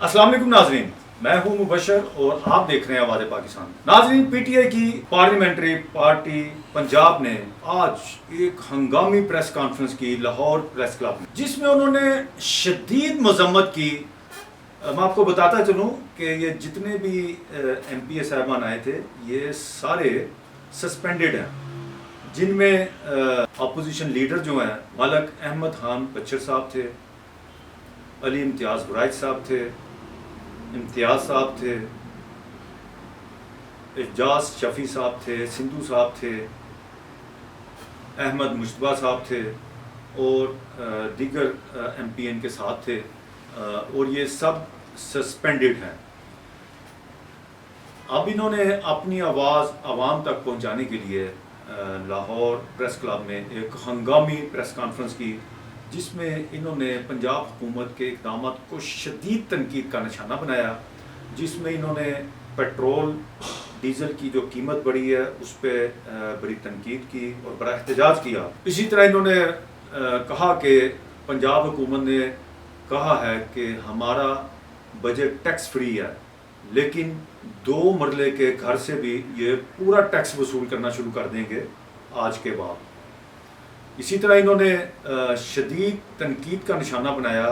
السلام علیکم ناظرین، میں ہوں مبشر اور آپ دیکھ رہے ہیں آواز پاکستان۔ ناظرین، پی ٹی آئی کی پارلیمنٹری پارٹی پنجاب نے آج ایک ہنگامی پریس کانفرنس کی لاہور پریس کلب میں، جس میں انہوں نے شدید مذمت کی۔ میں آپ کو بتاتا چلوں کہ یہ جتنے بھی ایم پی اے صاحبان آئے تھے یہ سارے سسپینڈڈ ہیں، جن میں اپوزیشن لیڈر جو ہیں ملک احمد خان بچر صاحب تھے، علی امتیاز برائج صاحب تھے، امتیاز صاحب تھے، اعجاز شفیع صاحب تھے، سندھو صاحب تھے، احمد مشتبہ صاحب تھے اور دیگر ایم پی ان کے ساتھ تھے، اور یہ سب سسپینڈڈ ہیں۔ اب انہوں نے اپنی آواز عوام تک پہنچانے کے لیے لاہور پریس کلب میں ایک ہنگامی پریس کانفرنس کی، جس میں انہوں نے پنجاب حکومت کے اقدامات کو شدید تنقید کا نشانہ بنایا، جس میں انہوں نے پیٹرول ڈیزل کی جو قیمت بڑھی ہے اس پہ بڑی تنقید کی اور بڑا احتجاج کیا۔ اسی طرح انہوں نے کہا کہ پنجاب حکومت نے کہا ہے کہ ہمارا بجٹ ٹیکس فری ہے، لیکن 2 مرلے کے گھر سے بھی یہ پورا ٹیکس وصول کرنا شروع کر دیں گے آج کے بعد۔ اسی طرح انہوں نے شدید تنقید کا نشانہ بنایا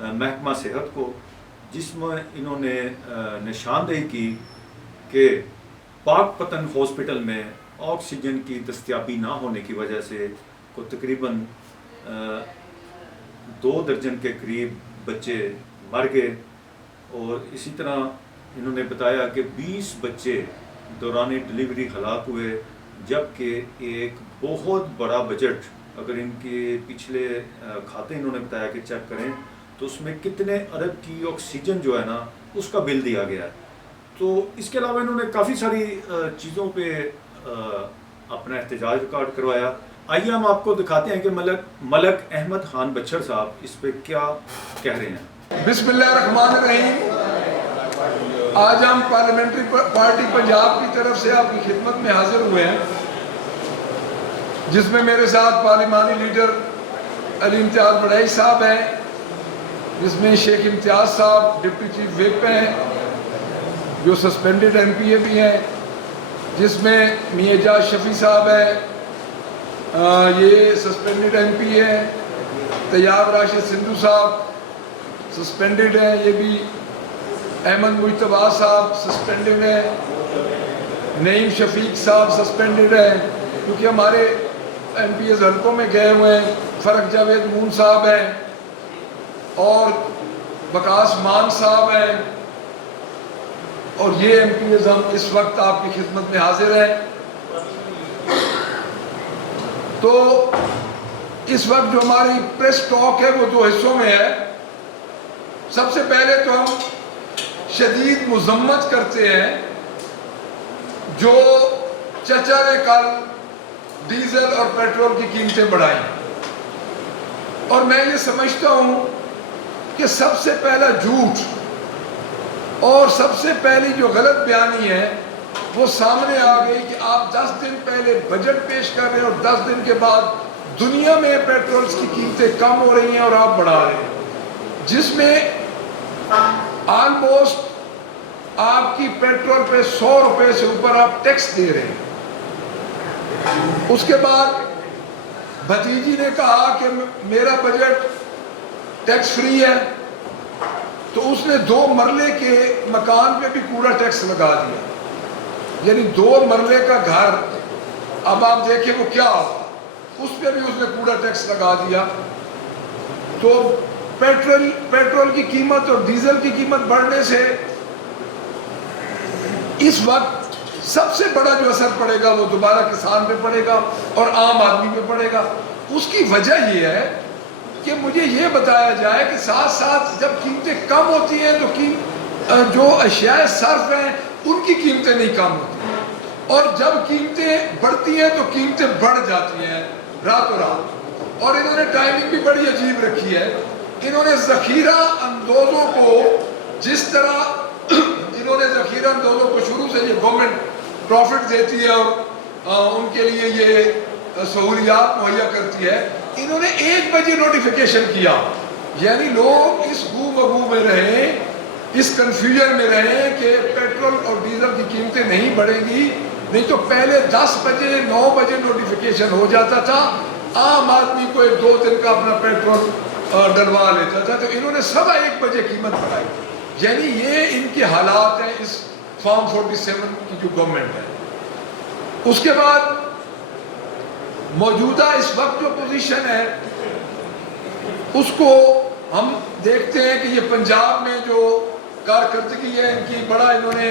محکمہ صحت کو، جس میں انہوں نے نشاندہی کی کہ پاک پتن ہاسپٹل میں آکسیجن کی دستیابی نہ ہونے کی وجہ سے تقریباً 2 درجن کے قریب بچے مر گئے، اور اسی طرح انہوں نے بتایا کہ 20 بچے دوران ڈلیوری ہلاک ہوئے، جبکہ ایک بہت بڑا بجٹ، اگر ان کے پچھلے کھاتے انہوں نے بتایا کہ چیک کریں تو اس میں کتنے ارب کی آکسیجن جو ہے نا اس کا بل دیا گیا ہے۔ تو اس کے علاوہ انہوں نے کافی ساری چیزوں پہ اپنا احتجاج ریکارڈ کروایا۔ آئیے ہم آپ کو دکھاتے ہیں کہ ملک احمد خان بچر صاحب اس پہ کیا کہہ رہے ہیں۔ بسم اللہ الرحمن الرحیم۔ آج ہم پارلیمنٹری پارٹی پنجاب کی طرف سے آپ کی خدمت میں حاضر ہوئے ہیں، جس میں میرے ساتھ پارلیمانی لیڈر علی امتیاز برائج صاحب ہیں، جس میں شیخ امتیاز صاحب ڈپٹی چیف ویپ ہیں جو سسپینڈڈ ایم پی اے بھی ہیں، جس میں میاں اعجاز شفیع صاحب ہیں، یہ سسپینڈڈ ایم پی اے ہیں، طیاب راشد سندھو صاحب سسپینڈڈ ہیں، یہ بھی احمد مشتبہ صاحب سسپینڈڈ ہیں، نعیم شفیق صاحب سسپینڈڈ ہیں کیونکہ ہمارے ایم پی ایز حلقوں میں گئے ہوئے ہیں، فرق جاوید مون صاحب ہیں اور وقاص مان صاحب ہیں، اور یہ ایم پی ایز ہم اس وقت آپ کی خدمت میں حاضر ہیں۔ تو اس وقت جو ہماری پریس ٹاک ہے وہ 2 حصوں میں ہے۔ سب سے پہلے تو ہم شدید مذمت کرتے ہیں جو چچا نے کل ڈیزل اور پیٹرول کی قیمتیں بڑھائیں، اور میں یہ سمجھتا ہوں کہ سب سے پہلا جھوٹ اور سب سے پہلی جو غلط بیانی ہے وہ سامنے آ گئی کہ آپ 10 دن پہلے بجٹ پیش کر رہے ہیں اور 10 دن کے بعد دنیا میں پیٹرولز کی قیمتیں کم ہو رہی ہیں اور آپ بڑھا رہے ہیں، جس میں آلموسٹ آپ کی پیٹرول پہ 100 روپے سے اوپر آپ ٹیکس دے رہے ہیں۔ اس کے بعد بھتیجی نے کہا کہ میرا بجٹ ٹیکس فری ہے، تو اس نے 2 مرلے کے مکان پہ بھی پورا ٹیکس لگا دیا، یعنی 2 مرلے کا گھر، اب آپ دیکھیں وہ کیا ہوگا، اس پہ بھی اس نے پورا ٹیکس لگا دیا۔ تو پیٹرول کی قیمت اور ڈیزل کی قیمت بڑھنے سے اس وقت سب سے بڑا جو اثر پڑے گا وہ دوبارہ کسان پہ پڑے گا اور عام آدمی پہ پڑے گا۔ اس کی وجہ یہ ہے کہ مجھے یہ بتایا جائے کہ ساتھ ساتھ جب قیمتیں کم ہوتی ہیں تو جو اشیاء صرف ہیں ان کی قیمتیں نہیں کم ہوتی، اور جب قیمتیں بڑھتی ہیں تو قیمتیں بڑھ جاتی ہیں راتوں رات۔ اور انہوں نے ٹائمنگ بھی بڑی عجیب رکھی ہے، انہوں نے ذخیرہ اندوزوں کو جس طرح انہوں نے ذخیرہ اندوزوں کو شروع سے یہ گورنمنٹ پروفٹ دیتی ہے اور ان کے لیے یہ سہولیات مہیا کرتی ہے، انہوں نے 1 بجے نوٹیفیکیشن کیا، یعنی لوگ اس گو بگو میں رہیں اس کنفیوژن میں رہیں کہ پیٹرول اور ڈیزل کی قیمتیں نہیں بڑھیں گی. نہیں تو پہلے 10 بجے 9 بجے نوٹیفیکیشن ہو جاتا تھا, عام آدمی کو 1-2 دن کا اپنا پیٹرول ڈلوا لیتا تھا. تو انہوں نے 1:15 بجے قیمت بڑھائی. یعنی یہ ان کے حالات ہیں اس فارم 47 کی جو گورنمنٹ ہے. اس کے بعد موجودہ اس وقت جو پوزیشن ہے اس کو ہم دیکھتے ہیں کہ یہ پنجاب میں جو کارکردگی ہے ان کی, بڑا انہوں نے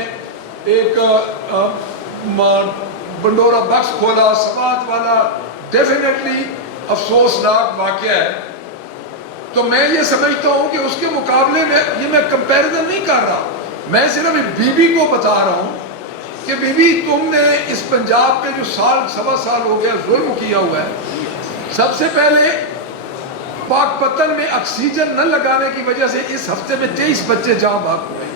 ایک بنڈورا بخش کھولا, سماعت والا, ڈیفینیٹلی افسوسناک واقعہ ہے. تو میں یہ سمجھتا ہوں کہ اس کے مقابلے میں یہ میں کمپیریزن نہیں کر رہا, میں صرف بی بی کو بتا رہا ہوں کہ بی بی تم نے اس پنجاب پہ جو سوا سال ہو گیا ظلم کیا ہوا ہے. سب سے پہلے پاک پتن میں آکسیجن نہ لگانے کی وجہ سے اس ہفتے میں 23 بچے جاں بحق ہوئے.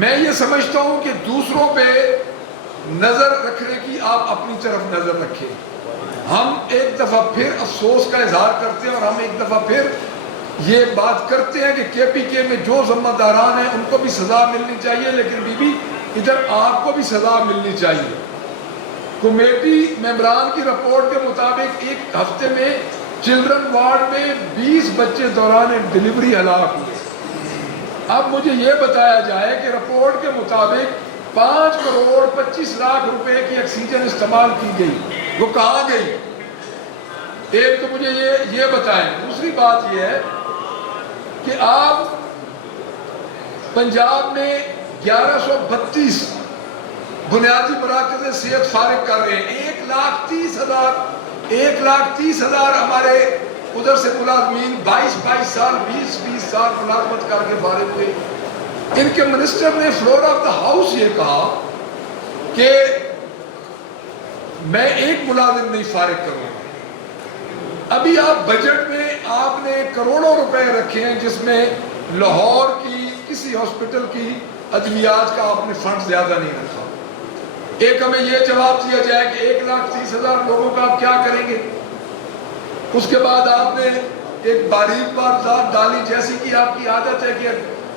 میں یہ سمجھتا ہوں کہ دوسروں پہ نظر رکھنے کی آپ اپنی طرف نظر رکھیں. ہم ایک دفعہ پھر افسوس کا اظہار کرتے ہیں اور ہم ایک دفعہ پھر یہ بات کرتے ہیں کہ کے پی کے میں جو ذمہ داران ہیں ان کو بھی سزا ملنی چاہیے, لیکن بی بی ادھر آپ کو بھی سزا ملنی چاہیے. کمیٹی ممبران کی رپورٹ کے مطابق ایک ہفتے میں چلڈرن وارڈ میں 20 بچے دوران ڈیلیوری ہلاک ہوئے. اب مجھے یہ بتایا جائے کہ رپورٹ کے مطابق 5 کروڑ 25 لاکھ روپے کی آکسیجن استعمال کی گئی, وہ کہاں گئی؟ ایک تو مجھے یہ بتائیں. دوسری بات یہ ہے کہ آپ پنجاب میں 1132 بنیادی مراکز صحت فارغ کر رہے ہیں. 1,30,000 ہمارے ادھر سے ملازمین 22 سال 20 سال ملازمت کر کے فارغ ہوئے. ان کے منسٹر نے فلور آف دا ہاؤس یہ کہا کہ میں ایک ملازم نہیں فارغ کروں گا. ابھی آپ بجٹ میں آپ نے کروڑوں روپے رکھے ہیں جس میں لاہور کی کسی ہاسپٹل کی ادویات کا آپ نے فنڈ زیادہ نہیں رکھا. ایک ہمیں یہ جواب دیا جائے کہ 1,30,000 لوگوں کا آپ کیا کریں گے. اس کے بعد آپ نے ایک باریک بات ڈالی جیسی کہ آپ کی عادت ہے کہ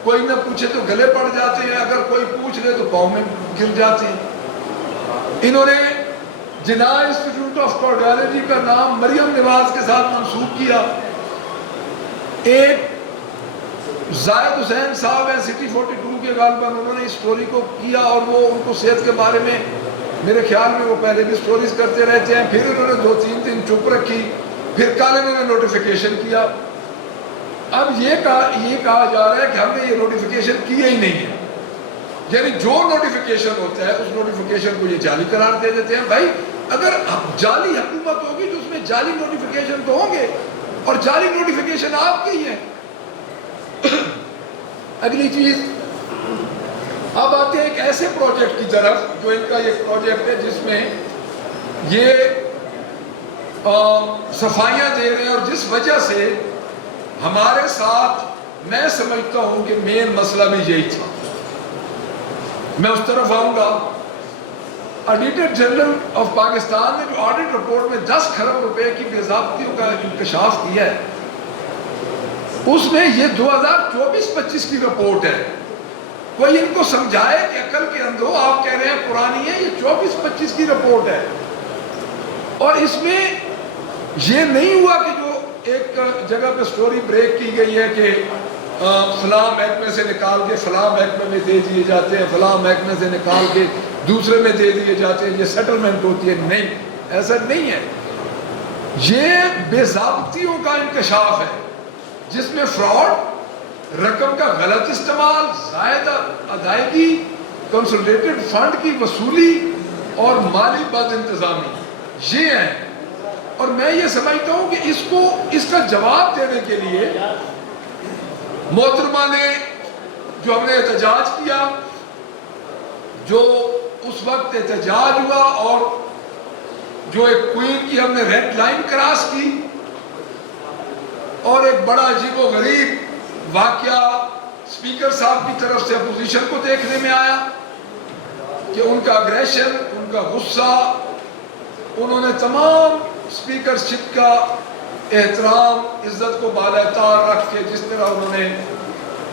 کوئی نہ پوچھے تو گلے پڑ جاتے ہیں, اگر کوئی پوچھ لے تو پاؤں میں گر جاتے ہیں. انہوں نے جناح انسٹیٹیوٹ آف کارڈیالوجی کا نام مریم نواز کے ساتھ منسوب کیا. ایک زاہد حسین صاحب ہیں سٹی 42 کے غالباً, انہوں نے اس سٹوری کو کیا اور وہ ان کو صحت کے بارے میں میرے خیال میں وہ پہلے بھی سٹوریز کرتے رہتے ہیں. پھر انہوں نے 2-3 دن چپ رکھی, پھر کل انہوں نے نوٹیفیکیشن کیا. اب یہ کہا جا رہا ہے کہ ہم نے یہ نوٹیفیکیشن کیا ہی نہیں ہے. یعنی جو نوٹیفیکیشن ہوتا ہے اس نوٹیفیکیشن کو یہ جعلی قرار دے دیتے ہیں. بھائی اگر جعلی حکومت ہوگی تو اس میں جعلی نوٹیفیکیشن تو ہوں گے, اور جعلی نوٹیفیکیشن آپ کے ہی ہیں. اگلی چیز, اب آتے ہیں ایک ایسے پروجیکٹ کی طرف جو ان کا ایک پروجیکٹ ہے جس میں یہ صفائیاں دے رہے ہیں, اور جس وجہ سے ہمارے ساتھ میں سمجھتا ہوں کہ مین مسئلہ بھی یہی تھا. میں اس طرف آؤں گا. آڈیٹر جنرل آف پاکستان نے جو آڈٹ رپورٹ میں 10 کھرب روپے کی بے ضابطگیوں کا انکشاف کیا ہے, اس میں یہ 2024-25 کی رپورٹ ہے. کوئی ان کو سمجھائے کہ عقل کے اندھو, آپ کہہ رہے ہیں پرانی ہے, یہ 24-25 کی رپورٹ ہے. اور اس میں یہ نہیں ہوا کہ جو ایک جگہ پہ سٹوری بریک کی گئی ہے کہ فلاں محکمے سے نکال کے فلاں محکمے میں دے دیے جاتے ہیں, فلاں محکمے سے نکال کے دوسرے میں دے دیے جاتے ہیں, یہ سیٹلمنٹ ہوتی ہے. نہیں, ایسا نہیں ہے. یہ بے ضابطگیوں کا انکشاف ہے جس میں فراڈ, رقم کا غلط استعمال, زائدہ ادائیگی, کنسولیڈیٹڈ فنڈ کی وصولی اور مالی بد انتظامی یہ ہیں. اور میں یہ سمجھتا ہوں کہ اس کا جواب دینے کے لیے محترمہ نے جو ہم نے احتجاج کیا, جو اس وقت احتجاج ہوا اور جو ایک کوئین کی ہم نے ریڈ لائن کراس کی, اور ایک بڑا عجیب و غریب واقعہ اسپیکر صاحب کی طرف سے اپوزیشن کو دیکھنے میں آیا کہ ان کا اگریشن, ان کا غصہ, انہوں نے تمام اسپیکرشپ کا احترام, عزت کو بالاتار رکھ کے جس طرح انہوں نے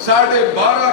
12.5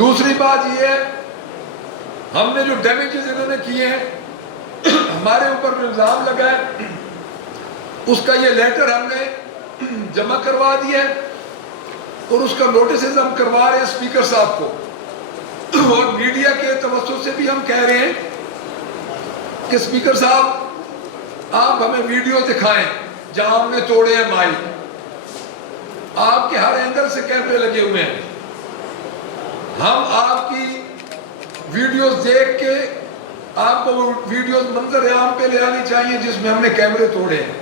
دوسری بات یہ ہے ہم نے جو ڈیمیجز انہوں نے کیے ہیں ہمارے اوپر جو الزام لگا ہے اس کا یہ لیٹر ہم نے جمع کروا دیا ہے اور اس کا نوٹسز ہم کروا رہے ہیں اسپیکر صاحب کو اور میڈیا کے توسط سے بھی ہم کہہ رہے ہیں کہ اسپیکر صاحب آپ ہمیں ویڈیو دکھائیں جہاں ہم نے توڑے ہیں مائک آپ کے ہر اینگل سے کیمرے لگے ہوئے ہیں ہم آپ کی ویڈیوز دیکھ کے آپ کو ویڈیوز منظر عام پہ لے آنی چاہیے جس میں ہم نے کیمرے توڑے ہیں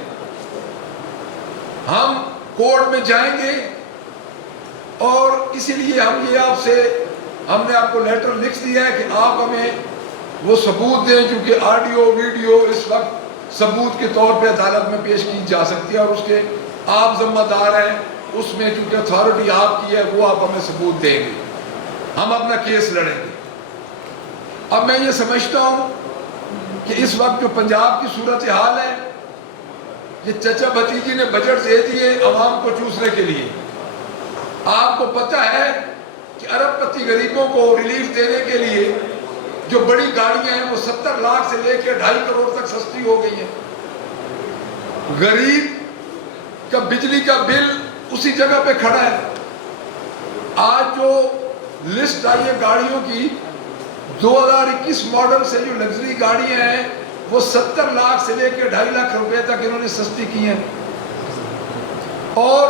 ہم کورٹ میں جائیں گے اور اسی لیے ہم نے آپ کو لیٹر لکھ دیا ہے کہ آپ ہمیں وہ ثبوت دیں کیونکہ آڈیو ویڈیو اس وقت ثبوت کے طور پہ عدالت میں پیش کی جا سکتی ہے اور اس کے آپ ذمہ دار ہیں اس میں کیونکہ اتھارٹی آپ کی ہے وہ آپ ہمیں ثبوت دیں گے ہم اپنا کیس لڑیں گے اب میں یہ سمجھتا ہوں کہ اس وقت جو پنجاب کی صورتحال ہے یہ چچا بھتیجی نے بجٹ دے دیے عوام کو چوسنے کے لیے آپ کو پتہ ہے کہ ارب پتی غریبوں کو ریلیف دینے کے لیے جو بڑی گاڑیاں ہیں وہ 70 لاکھ سے لے کے 2.5 کروڑ تک سستی ہو گئی ہیں غریب کا بجلی کا بل اسی جگہ پہ کھڑا ہے آج جو لسٹ آئی ہے گاڑیوں کی 2021 ماڈل سے جو لگژری گاڑیاں ہیں وہ 70 لاکھ سے لے کے 2.5 لاکھ روپے تک انہوں نے سستی کی ہیں اور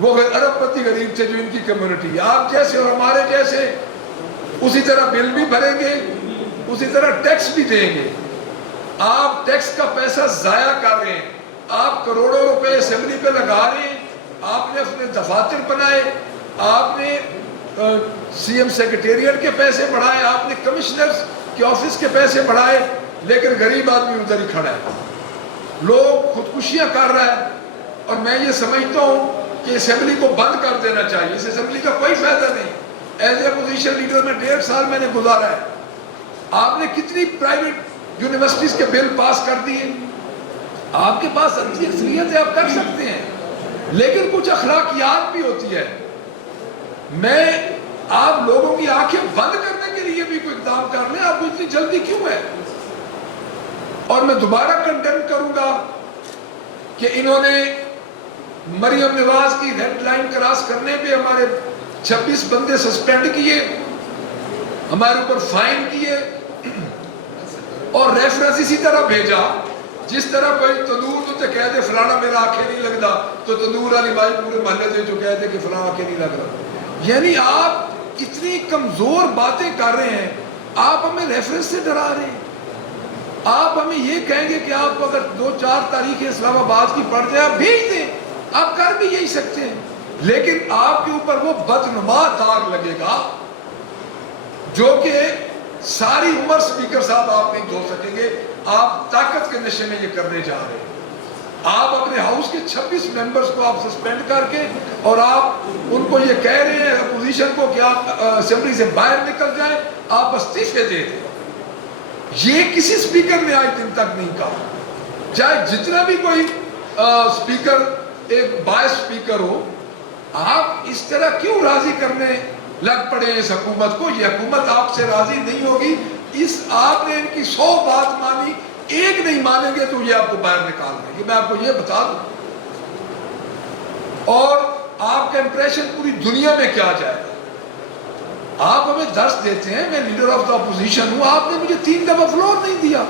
وہ ارب پتی غریب سے جو ان کی کمیونٹی ہے آپ جیسے اور ہمارے جیسے اسی طرح بل بھی بھریں گے اسی طرح ٹیکس بھی دیں گے آپ ٹیکس کا پیسہ ضائع کر رہے ہیں آپ کروڑوں روپے اسمبلی پہ لگا رہے ہیں آپ نے اپنے دفاتر بنائے آپ نے سی ایم سیکریٹریٹ کے پیسے بڑھائے آپ نے کمشنرز کے آفس کے پیسے بڑھائے لیکن غریب آدمی ادھر ہی کھڑا ہے لوگ خودکشیاں کر رہا ہے اور میں یہ سمجھتا ہوں کہ اسمبلی کو بند کر دینا چاہیے اس اسمبلی کا کوئی فائدہ نہیں ایز اے اپوزیشن لیڈر میں 1.5 سال میں نے گزارا ہے آپ نے کتنی پرائیویٹ یونیورسٹیز کے بل پاس کر دیے آپ کے پاس اچھی اکثریت ہے آپ کر سکتے ہیں لیکن کچھ اخلاقیات بھی ہوتی ہے میں آپ لوگوں کی آنکھیں بند کرنے کے لیے بھی کوئی اقدام کر لیں آپ کو اتنی جلدی کیوں ہے اور میں دوبارہ کنڈیم کروں گا کہ انہوں نے مریم نواز کی ریڈ لائن کراس کرنے پہ ہمارے 26 بندے سسپینڈ کیے ہمارے اوپر فائن کیے اور ریفرنس اسی طرح بھیجا جس طرح کوئی تندور تو کہہ دے فلانا میرا آنکھیں نہیں لگتا تو تندور والی بھائی پورے محلے سے جو کہہ دے کہ فلانا آنکھیں نہیں لگ رہا یعنی آپ اتنی کمزور باتیں کر رہے ہیں آپ ہمیں ریفرنس سے ڈرا رہے ہیں آپ ہمیں یہ کہیں گے کہ آپ اگر 2-4 تاریخیں اسلام آباد کی پڑھ جائیں آپ بھیج دیں آپ کر بھی یہی سکتے ہیں لیکن آپ کے اوپر وہ بدنما داغ لگے گا جو کہ ساری عمر سپیکر صاحب آپ نہیں دھو سکیں گے آپ طاقت کے نشے میں یہ کرنے جا رہے ہیں آپ اپنے ہاؤس کے 26 ممبرز کو آپ سسپینڈ کر کے اور آپ ان کو یہ کہہ رہے ہیں اپوزیشن کو کہ آپ اسمبلی سے باہر نکل جائیں آپ استعفے دے دیں یہ کسی سپیکر نے آج دن تک نہیں کہا چاہے جتنا بھی کوئی سپیکر ایک باعث سپیکر ہو آپ اس طرح کیوں راضی کرنے لگ پڑے اس حکومت کو یہ حکومت آپ سے راضی نہیں ہوگی آپ نے ان کی 100 بات مانی ایک نہیں مانیں گے تو یہ آپ کو باہر نکال دیں گے میں آپ کو یہ بتا دوں اور آپ کا امپریشن پوری دنیا میں کیا جائے گا آپ ہمیں درس دیتے ہیں میں لیڈر آف دا اپوزیشن ہوں آپ نے مجھے 3 دفعہ فلور نہیں دیا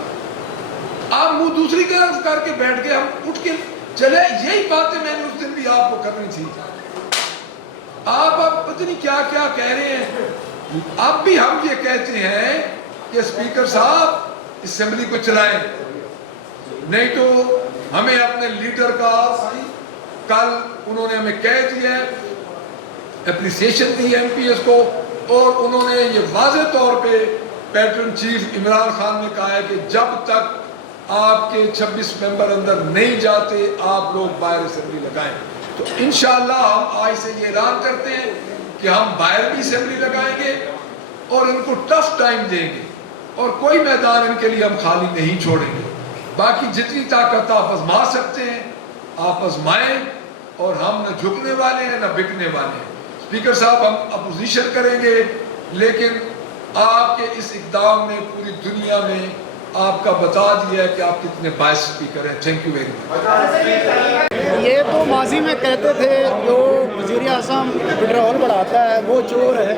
آپ منہ دوسری طرف کر کے بیٹھ گئے ہم اٹھ کے چلے یہی باتیں میں نے اس دن بھی آپ کو کرنی تھی آپ اب پتہ نہیں کیا کیا کہہ رہے ہیں اب بھی ہم یہ کہتے ہیں کہ اسپیکر صاحب اسمبلی کو چلائیں نہیں تو ہمیں اپنے لیڈر کا کل انہوں نے ہمیں کہہ دیا ہے اپریسیشن دی ایم پی ایس کو اور انہوں نے یہ واضح طور پہ پیٹرن چیف عمران خان نے کہا ہے کہ جب تک آپ کے 26 ممبر اندر نہیں جاتے آپ لوگ باہر اسمبلی لگائیں تو انشاءاللہ ہم آج سے یہ اعلان کرتے ہیں کہ ہم باہر بھی اسمبلی لگائیں گے اور ان کو ٹف ٹائم دیں گے اور کوئی میدان ان کے لیے ہم خالی نہیں چھوڑیں گے باقی جتنی طاقت آپ آزما سکتے ہیں آپ آزمائیں اور ہم نہ جھکنے والے ہیں نہ بکنے والے ہیں اسپیکر صاحب ہم اپوزیشن کریں گے لیکن آپ کے اس اقدام نے پوری دنیا میں آپ کا بتا دیا ہے کہ آپ کتنے باعث اسپیکر ہیں. Thank you very much. یہ تو ماضی میں کہتے تھے جو وزیر اعظم پٹرول بڑھاتا ہے وہ چور ہے،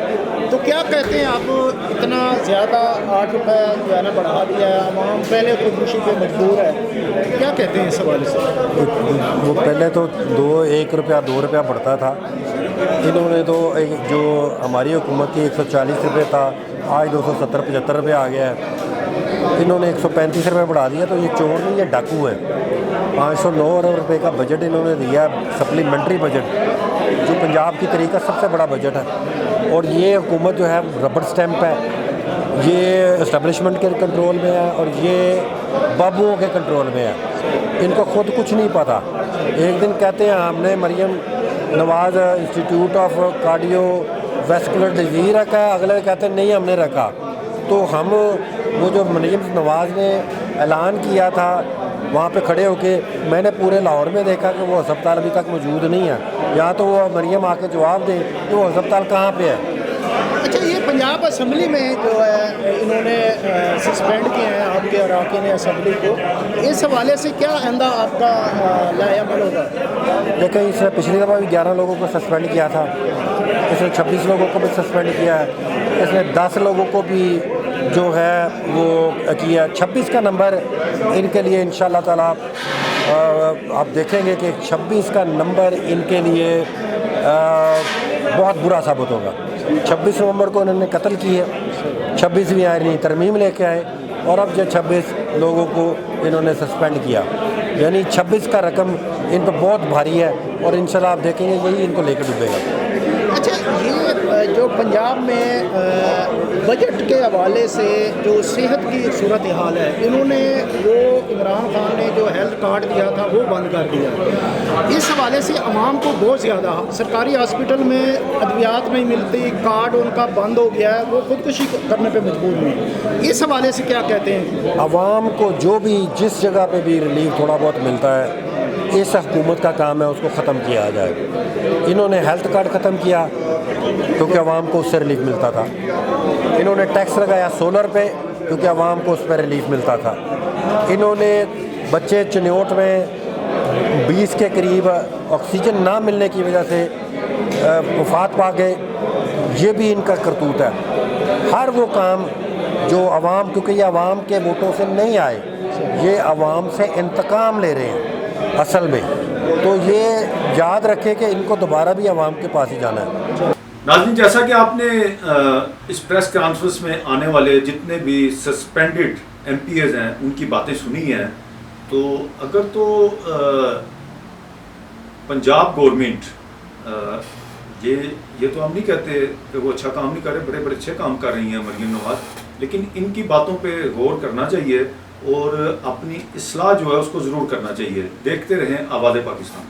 تو کیا کہتے ہیں آپ؟ اتنا زیادہ 8 روپے جو ہے نا بڑھا دیا ہے، عوام پہلے خودکشی پہ مجبور ہے، کیا کہتے ہیں اس حوالے سے؟ وہ پہلے تو 1 روپیہ 2 روپیہ بڑھتا تھا، انہوں نے تو جو ہماری حکومت کی 140 روپے تھا، آج 270-75 روپے آ گیا ہے. انہوں نے 135 روپے بڑھا دیا. تو یہ چور نہیں، یہ ڈاکو ہے. 509 ارب روپے کا بجٹ انہوں نے دیا ہے، سپلیمنٹری بجٹ، جو پنجاب کی طریقہ سب سے بڑا بجٹ ہے. اور یہ حکومت جو ہے ربڑ سٹیمپ ہے، یہ اسٹیبلشمنٹ کے کنٹرول میں ہے اور یہ بابوؤں کے کنٹرول میں ہے. ان کو خود کچھ نہیں پتہ. ایک دن کہتے ہیں ہم نے Maryam Nawaz institute of cardiovascular disease رکھا ہے، اگلے کہتے ہیں نہیں ہم نے رکھا. تو ہم وہ جو مریم نواز نے اعلان کیا تھا وہاں پہ کھڑے ہو کے، میں نے پورے لاہور میں دیکھا کہ وہ ہسپتال ابھی تک موجود نہیں ہے. یا تو وہ مریم آ کے جواب دے کہ وہ ہسپتال کہاں پہ ہے. اچھا، یہ پنجاب اسمبلی میں جو ہے انہوں نے سسپینڈ کیا ہے آپ کے اراکین اسمبلی کو، اس حوالے سے کیا آئندہ آپ کا لایا عمل ہوگا؟ دیکھیں، اس نے پچھلی دفعہ بھی 11 لوگوں کو سسپینڈ کیا تھا، اس نے 26 لوگوں کو بھی سسپینڈ کیا ہے، اس نے 10 لوگوں کو بھی جو ہے وہ کیا. 26 کا نمبر ان کے لیے انشاءاللہ تعالیٰ آپ دیکھیں گے کہ 26 کا نمبر ان کے لیے بہت برا ثابت ہوگا. 26 نومبر کو انہوں نے قتل کی ہے، 26ویں آئینی ترمیم لے کے آئے اور اب جو 26 لوگوں کو انہوں نے سسپینڈ کیا، یعنی 26 کا رقم ان پہ بہت بھاری ہے اور انشاءاللہ آپ دیکھیں گے یہی ان کو لے کے ڈوبے گا. اچھا، یہ جو پنجاب میں بجٹ کے حوالے سے جو صحت کی صورتحال ہے، انہوں نے وہ عمران خان نے جو ہیلتھ کارڈ دیا تھا وہ بند کر دیا. اس حوالے سے عوام کو بہت زیادہ سرکاری ہاسپٹل میں ادویات نہیں ملتی، کارڈ ان کا بند ہو گیا ہے، وہ خودکشی کرنے پہ مجبور ہوئے. اس حوالے سے کیا کہتے ہیں؟ عوام کو جو بھی جس جگہ پہ بھی ریلیف تھوڑا بہت ملتا ہے، اس حکومت کا کام ہے اس کو ختم کیا جائے. انہوں نے ہیلتھ کارڈ ختم کیا کیونکہ عوام کو اس سے ریلیف ملتا تھا. انہوں نے ٹیکس لگایا سولر پہ کیونکہ عوام کو اس پہ ریلیف ملتا تھا. انہوں نے بچے چنیوٹ میں 20 کے قریب آکسیجن نہ ملنے کی وجہ سے وفات پا گئے، یہ بھی ان کا کرتوت ہے. ہر وہ کام جو عوام، کیونکہ یہ عوام کے ووٹوں سے نہیں آئے، یہ عوام سے انتقام لے رہے ہیں اصل میں. تو یہ یاد رکھے کہ ان کو دوبارہ بھی عوام کے پاس ہی جانا ہے. ناظرین، جیسا کہ آپ نے اس پریس کانفرنس میں آنے والے جتنے بھی سسپینڈڈ ایم پی ایز ہیں ان کی باتیں سنی ہیں، تو اگر تو پنجاب گورنمنٹ یہ تو ہم نہیں کہتے کہ وہ اچھا کام نہیں کر رہے، بڑے بڑے اچھے کام کر رہی ہیں مریم نواز، لیکن ان کی باتوں پہ غور کرنا چاہیے اور اپنی اصلاح جو ہے اس کو ضرور کرنا چاہیے. دیکھتے رہیں آواز پاکستان.